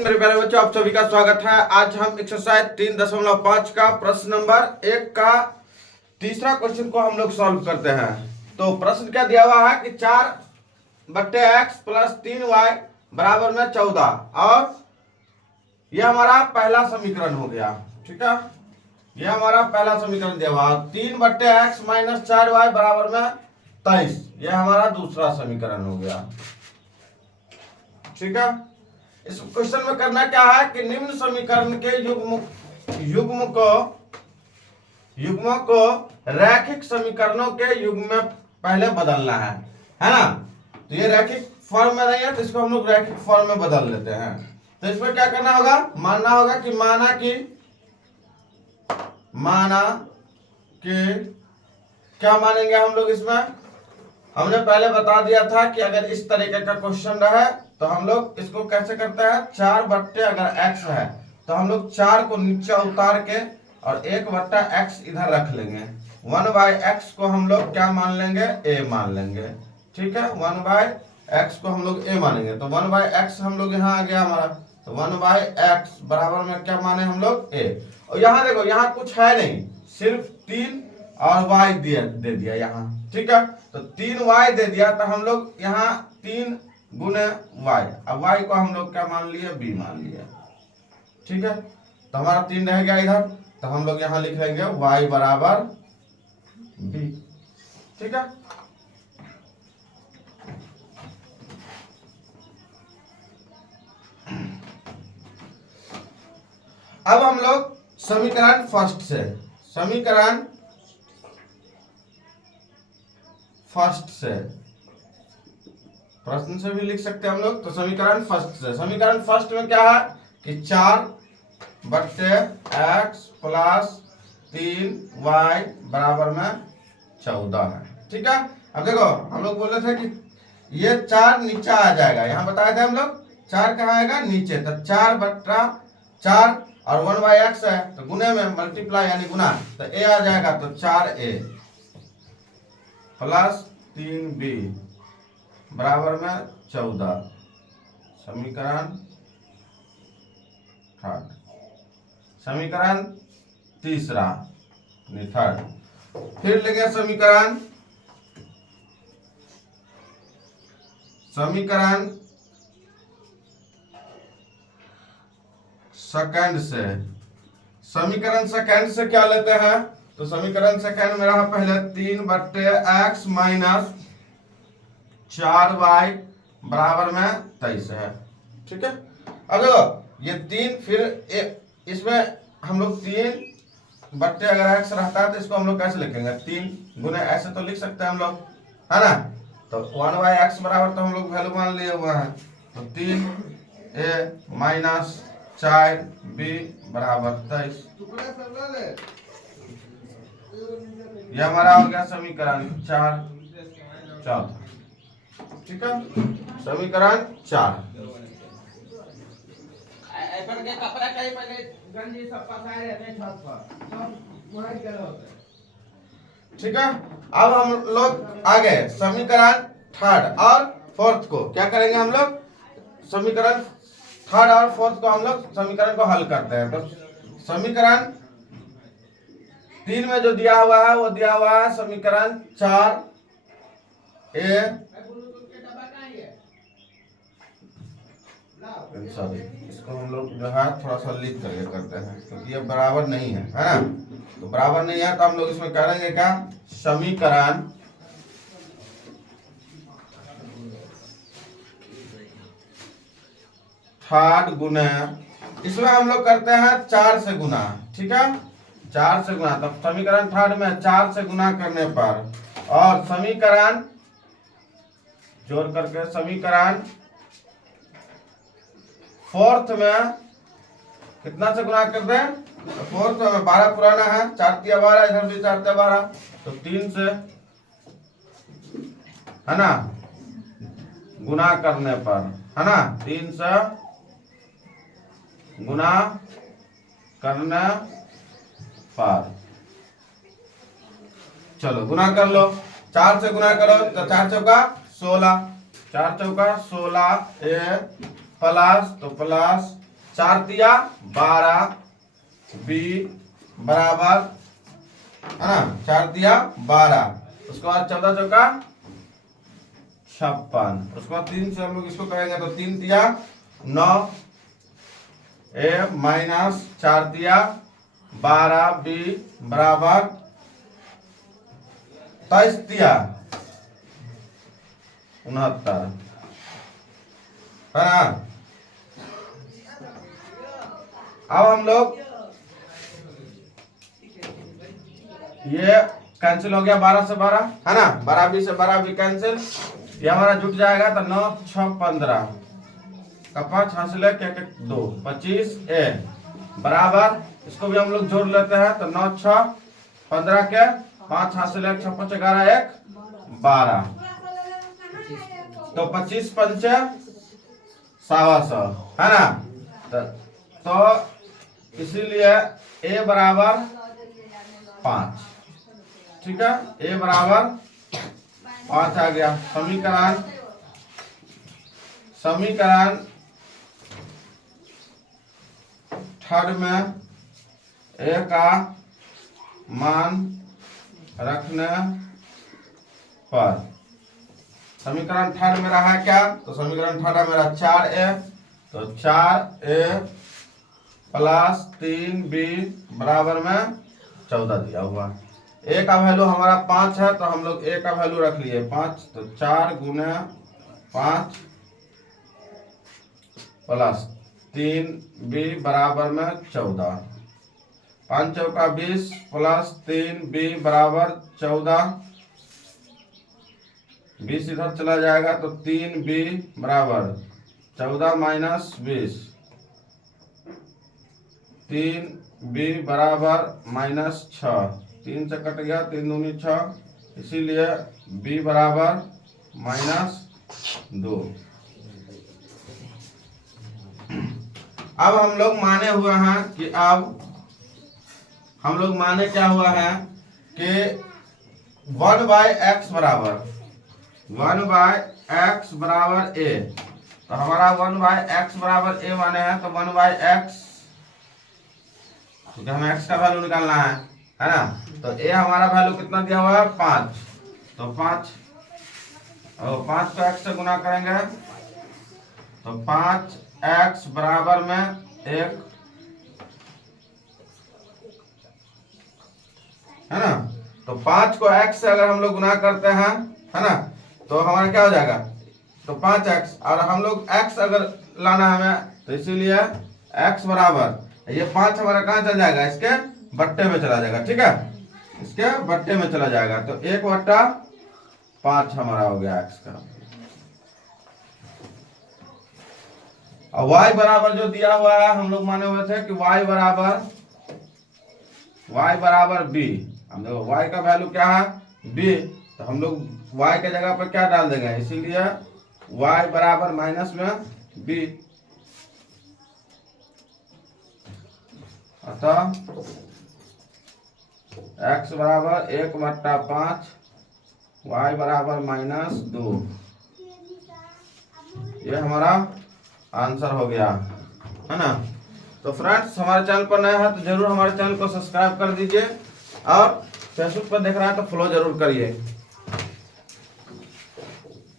मेरे प्यारे बच्चों, आप सभी का स्वागत है। आज हम एक्सरसाइज 3.5 का प्रश्न नंबर 1 का तीसरा क्वेश्चन को हम लोग सॉल्व करते हैं। तो प्रश्न क्या दिया हुआ है कि 4/x प्लस 3y बराबर में 14 और यह हमारा पहला समीकरण हो गया। ठीक है, यह हमारा पहला समीकरण दिया हुआ। 3/x माइनस 4y बराबर में 23, यह हमारा दूसरा समीकरण हो गया। ठीक है, इस क्वेश्चन में करना क्या है कि निम्न समीकरण के युग्म को रैखिक समीकरणों के युग्म में पहले बदलना है ना। तो ये रैखिक फॉर्म में नहीं है, तो इसको हम लोग रैखिक फॉर्म में बदल लेते हैं। तो इसमें क्या करना होगा, मानना होगा कि माना कि क्या मानेंगे हम लोग। इसमें हमने पहले बता दिया था कि अगर इस तरीके का क्वेश्चन रहे तो हम लोग इसको कैसे करते हैं, 4 अगर x है तो हम लोग 4 को नीचे उतार के और 1/x इधर रख लेंगे। 1/x को हम लोग क्या मान लेंगे, a मान लेंगे। ठीक है, 1/x को हम लोग a मानेंगे। तो 1/x हम लोग यहाँ आ गया हमारा। तो 1/x बराबर में क्या माने हम लोग, a। और यहाँ देखो, यहाँ कुछ है नहीं, सिर्फ 3 और y दे दिया यहाँ। ठीक है, तो 3y दे दिया, तो हम लोग यहाँ 3 गुने y, अब y को हम लोग क्या मान लिए, b मान लिया। ठीक है, तो हमारा 3 रह गया इधर, तो हम लोग यहाँ लिख लेंगे y बराबर b। ठीक है, अब हम लोग समीकरण फर्स्ट से प्रश्न से भी लिख सकते हैं हम लोग। तो समीकरण फर्स्ट में क्या है कि 4/x प्लस 3y बराबर में 14 है। ठीक है, अब देखो हम लोग बोल रहे थे कि ये 4 नीचे आ जाएगा। यहाँ बताए थे हम लोग 4 कहाँ आएगा, नीचे। तो 4/4 और 1/x है, तो गुने में मल्टीप्लाई यानी गुना, तो a आ जाएगा। तो 4a प्लस 3b बराबर में 14। समीकरण तीसरा थर्ड। फिर लेंगे समीकरण सेकंड से क्या लेते हैं। तो समीकरण सेकंड में रहा पहले 3/x माइनस 4y बराबर में 23 है। ठीक है, अब देखो ये 3, फिर इसमें हम लोग 3 अगर x रहता है तो इसको हम लोग कैसे लिखेंगे, 3 गुने ऐसे तो लिख सकते हैं हम लोग, है ना। तो 1/x बराबर तो हम लोग वैल्यू मान लिए हुए हैं। तो 3a माइनस 4b बराबर 23। यह हमारा हो गया समीकरण 4। ठीक है, समीकरण 4। ठीक है, अब हम लोग आगे समीकरण थर्ड और फोर्थ को क्या करेंगे हम लोग, समीकरण थर्ड और फोर्थ को हम लोग समीकरण को हल करते हैं। तो समीकरण 3 में जो दिया हुआ है वो दिया हुआ है समीकरण 4a, सॉरी इसको हम लोग जो है थोड़ा सा लिख करके करते हैं क्योंकि ये बराबर नहीं है ना। तो बराबर नहीं है तो हम लोग इसमें करेंगे क्या, समीकरण थर्ड गुना, इसमें हम लोग करते हैं 4 से गुना। ठीक है, 4 से गुना, तब समीकरण थर्ड में 4 से गुना करने पर और समीकरण जोड़ करके समीकरण फोर्थ में कितना से गुना कर दें, तो फोर्थ में 12 पुराना है, 4 तिया 12, इधर भी 4 तिया 12, तो 3 से, है ना, गुना करने पर, है ना, 3 से गुना करने पर, चलो गुना कर लो, 4 से गुना करो तो 4 चौका 16, 4 चौका 16 ए प्लस तो प्लस 4 तिया 12 बी बराबर है ना 4 तिया 12, उसके बाद 14 चौका 56, उसके बाद 3 से हम लोग इसको करेंगे तो 3 तिया 9 ए माइनस 4 तिया 12 बी बराबर 23 तिया 69 है ना। अब हम लोग ये कैंसिल हो गया 12 से 12 है ना, 12 बी से 12 भी कैंसिल, ये हमारा जुट जाएगा तो 9 6 15 का 5 हासिल है क्या 2 25 ए बराबर, इसको भी हम लोग जोड़ लेते हैं तो 9 6 15 के 5 हासिल है 6 5 11 1 12, तो 25 पंचे 125 है ना। तो इसीलिए ए बराबर 5, ठीक है, ए बराबर 5 आ गया। समीकरण थर्ड में ए का मान रखने पर समीकरण थर्ड में रहा है क्या, तो समीकरण थर्ड है मेरा 4a, तो 4a प्लस 3b बराबर में 14 दिया हुआ। ए का वैल्यू हमारा 5 है तो हम लोग ए का वैल्यू रख लिए 5, तो 4 गुने 5 प्लस 3b बराबर में 14, 5 चौका 20 प्लस 3b बराबर 14, 20 इधर चला जाएगा तो 3b बराबर 14 माइनस 20, 3b बराबर माइनस 6, 3 से कट गया 3 दूनी 6, इसीलिए b बराबर माइनस 2। अब हम लोग माने हुए हैं कि अब हम लोग माने क्या हुआ है कि 1/x बराबर 1/x बराबर a, तो हमारा 1/x बराबर a माने हैं तो 1/x, क्योंकि हमें x का वैल्यू निकालना है ना, तो a हमारा वैल्यू कितना दिया हुआ है 5, तो 5 और 5 को x से गुना करेंगे तो 5x बराबर में 1 है ना, तो 5 को x से अगर हम लोग गुना करते हैं है ना तो हमारा क्या हो जाएगा, तो 5x, और हम लोग x अगर लाना है हमें तो इसीलिए x बराबर ये 5 हमारा कहाँ चला जाएगा, इसके बट्टे में चला जाएगा, ठीक है, इसके बट्टे में चला जाएगा, तो 1/5 हमारा हो गया x का। और y बराबर जो दिया हुआ है हम लोग माने हुए थे कि y बराबर b, हम देखो y का वैल्यू क्या है b, तो हम लोग y के जगह पर क्या डाल देंगे, इसीलिए y बराबर माइनस में b, अतः x बराबर 1/5, y बराबर माइनस 2, ये हमारा आंसर हो गया है ना। तो फ्रेंड्स हमारे चैनल पर नया है तो जरूर हमारे चैनल को सब्सक्राइब कर दीजिए, और फेसबुक पर देख रहा है तो फॉलो जरूर करिए।